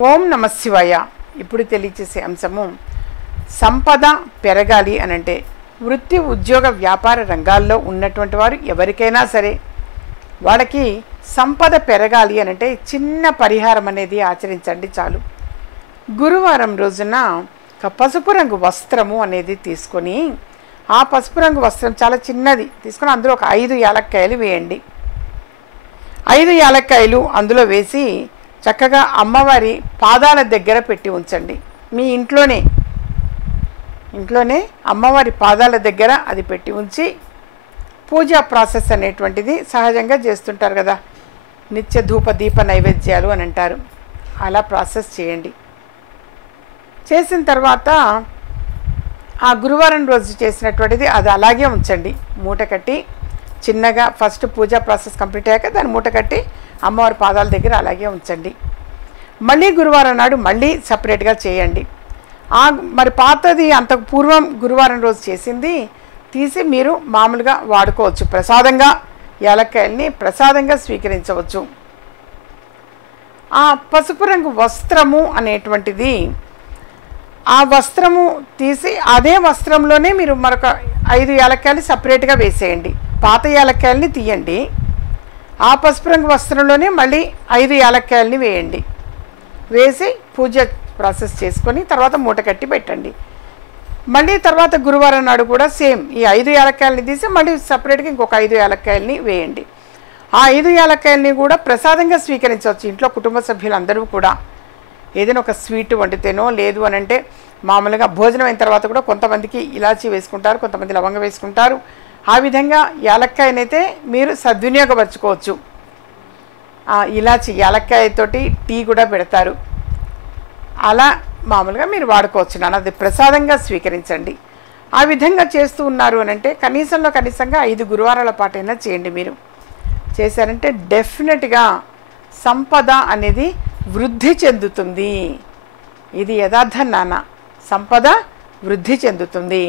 ఓం నమ శివాయ. ఇప్పుడు తెలియచేసే అంశము సంపద పెరగాలి అనంటే వృత్తి ఉద్యోగ వ్యాపార రంగాల్లో ఉన్నటువంటి వారు ఎవరికైనా సరే వాళ్ళకి సంపద పెరగాలి అనంటే చిన్న పరిహారం అనేది ఆచరించండి చాలు. గురువారం రోజున ఒక పసుపు రంగు వస్త్రము అనేది తీసుకొని ఆ పసుపు రంగు వస్త్రం చాలా చిన్నది తీసుకొని అందులో ఒక 5 యాలక్కాయలు వేయండి. 5 యాలక్కాయలు అందులో వేసి చక్కగా అమ్మవారి పాదాల దగ్గర పెట్టి ఉంచండి. మీ ఇంట్లోనే అమ్మవారి పాదాల దగ్గర అది పెట్టి ఉంచి పూజా ప్రాసెస్ అనేటువంటిది సహజంగా చేస్తుంటారు కదా, నిత్య ధూప దీప నైవేద్యాలు అని అంటారు. అలా ప్రాసెస్ చేయండి. చేసిన తర్వాత ఆ గురువారం రోజు చేసినటువంటిది అది అలాగే ఉంచండి. మూట కట్టి చిన్నగా ఫస్ట్ పూజా ప్రాసెస్ కంప్లీట్ అయ్యాక దాన్ని మూట కట్టి అమ్మవారి పాదాల దగ్గర అలాగే ఉంచండి. మళ్ళీ గురువారం నాడు మళ్ళీ సపరేట్గా చేయండి. మరి పాతది అంతకు పూర్వం గురువారం రోజు చేసింది తీసి మీరు మామూలుగా వాడుకోవచ్చు. ప్రసాదంగా యాలక్కాయల్ని ప్రసాదంగా స్వీకరించవచ్చు. ఆ పసుపు రంగు వస్త్రము అనేటువంటిది ఆ వస్త్రము తీసి అదే వస్త్రంలోనే మీరు మరొక 5 యాలక్కాయలు సపరేట్గా వేసేయండి. పాత యాలక్కాయల్ని తీయండి. ఆ పసుపు రంగు వస్త్రంలోనే మళ్ళీ 5 యాలక్కాయల్ని వేయండి. వేసి పూజ ప్రాసెస్ చేసుకొని తర్వాత మూట కట్టి పెట్టండి. మళ్ళీ తర్వాత గురువారం నాడు కూడా సేమ్ ఈ 5 యాలక్కాయలని తీసి మళ్ళీ సపరేట్గా ఇంకొక 5 యాలక్కాయలని వేయండి. ఆ 5 యాలక్కాయలని కూడా ప్రసాదంగా స్వీకరించవచ్చు. ఇంట్లో కుటుంబ సభ్యులందరూ కూడా ఏదైనా ఒక స్వీట్ వండితేనో లేదు అని అంటే మామూలుగా భోజనం అయిన తర్వాత కూడా కొంతమందికి ఇలాచీ వేసుకుంటారు, కొంతమంది లవంగ వేసుకుంటారు. ఆ విధంగా యాలక్కాయనైతే మీరు సద్వినియోగపరచుకోవచ్చు. ఇలాచి యాలక్కాయతోటి టీ కూడా పెడతారు. అలా మామూలుగా మీరు వాడుకోవచ్చు. అది ప్రసాదంగా స్వీకరించండి. ఆ విధంగా చేస్తూ ఉన్నారు అని అంటే కనీసంగా 5 గురువారాల పాటైనా చేయండి. మీరు చేశారంటే డెఫినెట్గా సంపద అనేది వృద్ధి చెందుతుంది. ఇది యథార్థ నాన్న, సంపద వృద్ధి చెందుతుంది.